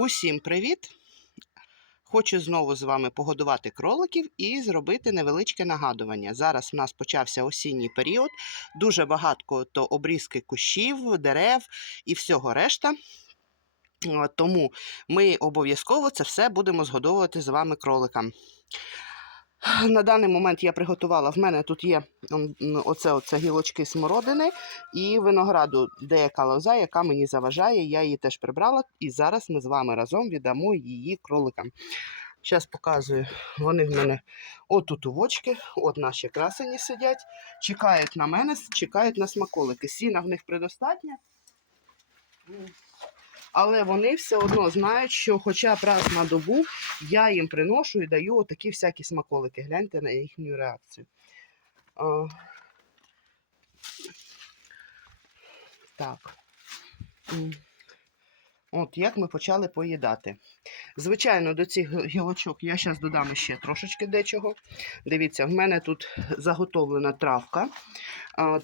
Усім привіт! Хочу знову з вами погодувати кроликів і зробити невеличке нагадування. Зараз в нас почався осінній період, дуже багато то обрізки кущів, дерев і всього решта. Тому ми обов'язково це все будемо згодовувати з вами кроликам. На даний момент я приготувала. В мене тут є оце, оце гілочки смородини і винограду, деяка лоза, яка мені заважає. Я її теж прибрала, і зараз ми з вами разом віддамо її кроликам. Зараз показую. Вони в мене отут у вочки, от наші красені сидять, чекають на мене, чекають на смаколики. Сіна в них предостатньо. Але вони все одно знають, що хоча б раз на добу я їм приношу і даю отакі всякі смаколики. Гляньте на їхню реакцію. А, так. От як ми почали поїдати. Звичайно, до цих гілочок я зараз додам ще трошечки дечого. Дивіться, в мене тут заготовлена травка.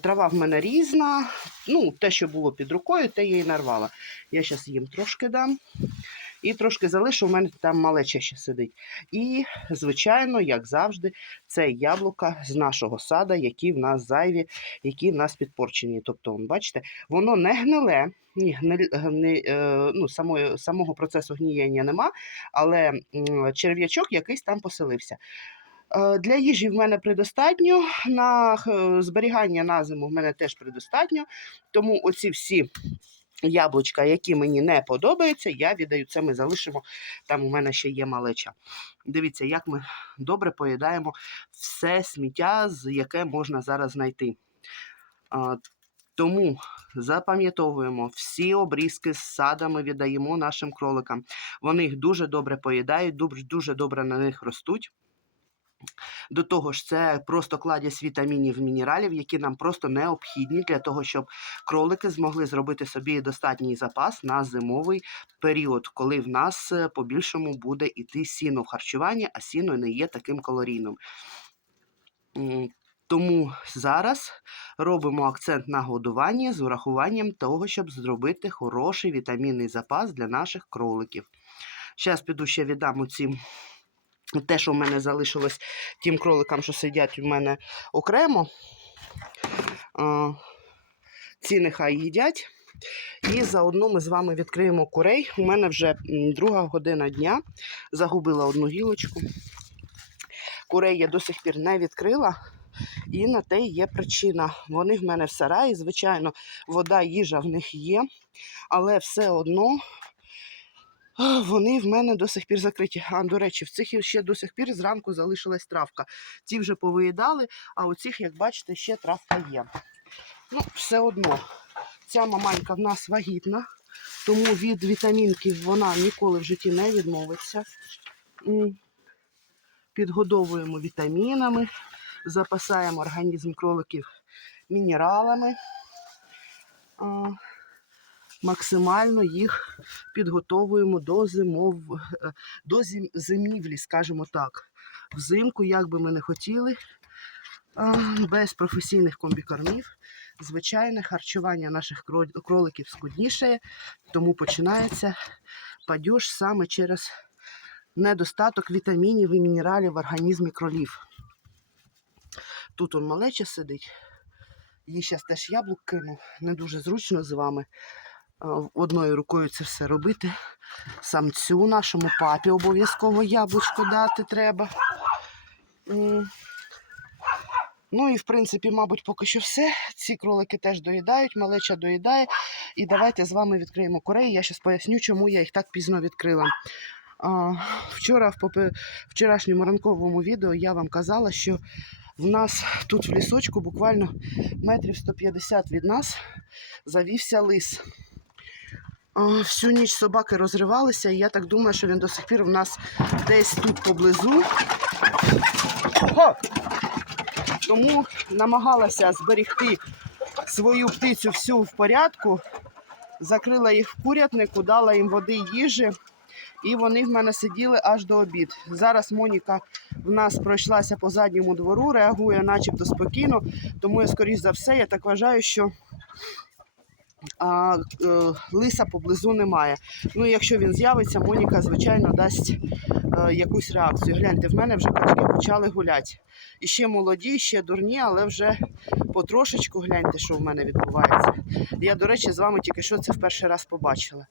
Трава в мене різна. Ну, те, що було під рукою, те я і нарвала. Я зараз їм трошки дам. І трошки залишу, у мене там малеча ще сидить. І, звичайно, як завжди, це яблука з нашого сада, які в нас зайві, які в нас підпорчені. Тобто, бачите, воно не гниле, ні, гниль, гни, е, ну, самої, самого процесу гнієння нема, але черв'ячок якийсь там поселився. Е, Для їжі в мене предостатньо, на зберігання на зиму в мене теж предостатньо. Тому оці всі яблучка, які мені не подобаються, я віддаю це. Ми залишимо. Там у мене ще є малеча. Дивіться, як ми добре поїдаємо все сміття, з яке можна зараз знайти. Тому запам'ятовуємо всі обрізки з садами віддаємо нашим кроликам. Вони їх дуже добре поїдають, дуже, добре на них ростуть. До того ж, це просто кладязь вітамінів, мінералів, які нам просто необхідні для того, щоб кролики змогли зробити собі достатній запас на зимовий період, коли в нас е, по-більшому буде іти сіно в харчуванні, а сіно не є таким калорійним. Тому зараз робимо акцент на годуванні з урахуванням того, щоб зробити хороший вітамінний запас для наших кроликів. Зараз піду ще віддам оці те, що в мене залишилось тим кроликам, що сидять у мене окремо. Ці нехай їдять. І заодно ми з вами відкриємо курей. У мене вже друга година дня. Загубила одну гілочку. Курей я до сих пір не відкрила. І на те є причина. Вони в мене в сараї, звичайно, вода, їжа в них є, але все одно вони в мене до сих пір закриті. А, до речі, в цих ще до сих пір зранку залишилась травка. Ці вже повиїдали, а у цих, як бачите, ще травка є. Ну, все одно, ця маманька в нас вагітна, тому від вітамінків вона ніколи в житті не відмовиться. Підгодовуємо вітамінами, запасаємо організм кроликів мінералами. Максимально їх підготовуємо до зимов, до зимівлі, скажімо так. Взимку, як би ми не хотіли, без професійних комбікормів, звичайне харчування наших кроликів скудніше, тому починається падеж саме через недостаток вітамінів і мінералів в організмі кролів. Тут он малеча сидить. Їй зараз теж яблук кину. Не дуже зручно з вами одною рукою це все робити. Самцю нашому папі обов'язково яблучко дати треба. Ну і в принципі, мабуть, поки що все. Ці кролики теж доїдають, малеча доїдає. І давайте з вами відкриємо курей. Я зараз поясню, чому я їх так пізно відкрила. Вчора, в вчорашньому ранковому відео я вам казала, що в нас тут в лісочку, буквально метрів 150 від нас, завівся лис. Всю ніч собаки розривалися, і я так думаю, що він до сих пір в нас десь тут поблизу. Тому намагалася зберегти свою птицю всю в порядку, закрила їх в курятнику, дала їм води їжі, і вони в мене сиділи аж до обід. Зараз Моніка в нас пройшлася по задньому двору, реагує начебто спокійно, тому я, скоріш за все, я так вважаю, що а е, лиса поблизу немає. Ну, якщо він з'явиться, Моніка, звичайно, дасть е, якусь реакцію. Гляньте, в мене вже качки почали гуляти. І ще молоді, ще дурні, але вже потрошечку гляньте, що в мене відбувається. Я, до речі, з вами тільки що це в перший раз побачила.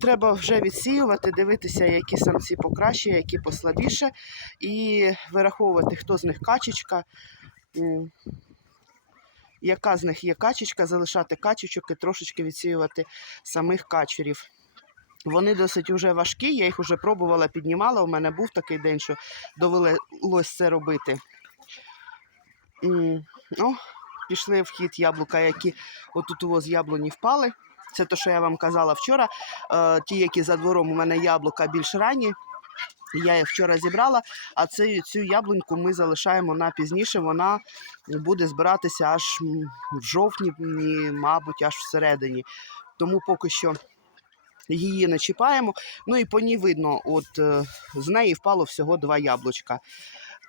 Треба вже відсіювати, дивитися, які самці покраще, які послабіше, і вираховувати, хто з них качечка, яка з них є качечка, залишати качечок і трошечки відсіювати самих качурів. Вони досить уже важкі, я їх вже пробувала, піднімала. У мене був такий день, що довелось це робити. Ну, пішли в хід яблука, які отут у з яблуні впали. Це те, що я вам казала вчора. Е, ті, які за двором у мене яблука більш ранні. Я їх вчора зібрала, а цю, цю яблуньку ми залишаємо на пізніше. Вона буде збиратися аж в жовтні, мабуть, аж всередині. Тому поки що її не чіпаємо. Ну і по ній видно, от е, з неї впало всього два яблучка.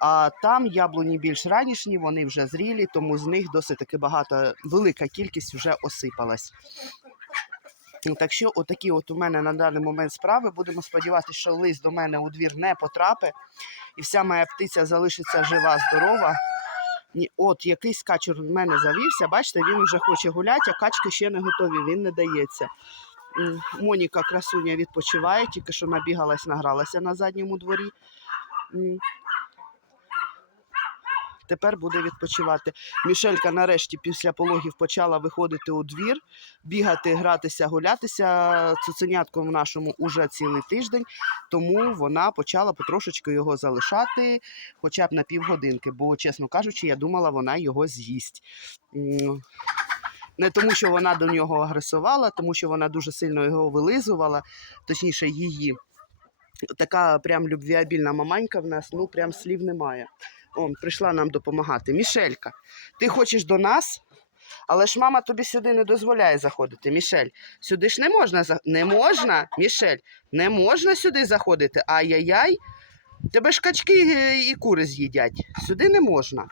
А там яблуні більш ранішні, вони вже зрілі, тому з них досить таки багато, велика кількість вже осипалась. Так що, отакі от у мене на даний момент справи. Будемо сподіватися, що лист до мене у двір не потрапить, і вся моя птиця залишиться жива, здорова. От якийсь качур в мене завівся. Бачите, він вже хоче гуляти, а качки ще не готові, він не дається. Моніка красуня відпочиває, тільки що набігалась, награлася на задньому дворі. Тепер буде відпочивати. Мішелька нарешті після пологів почала виходити у двір, бігати, гратися, гулятися. Цуценятком в нашому уже цілий тиждень, тому вона почала потрошечки його залишати, хоча б на півгодинки, бо, чесно кажучи, я думала, вона його з'їсть. Не тому, що вона до нього агресувала, тому що вона дуже сильно його вилизувала, точніше, її. Така прям любвіабільна маманька в нас, ну прям слів немає. Он, прийшла нам допомагати. Мішелька, ти хочеш до нас? Але ж мама тобі сюди не дозволяє заходити. Мішель, сюди ж не можна. Не можна, Мішель, не можна сюди заходити. Ай-яй-яй. Тебе ж качки е, і кури з'їдять. Сюди не можна.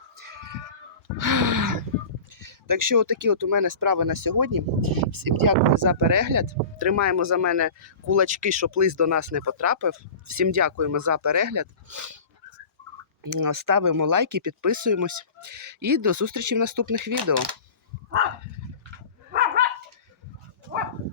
Так що, отакі от у мене справи на сьогодні. Всім дякую за перегляд. Тримаємо за мене кулачки, щоб лист до нас не потрапив. Всім дякуємо за перегляд. Ставимо лайки, підписуємось. І до зустрічі в наступних відео. Ой.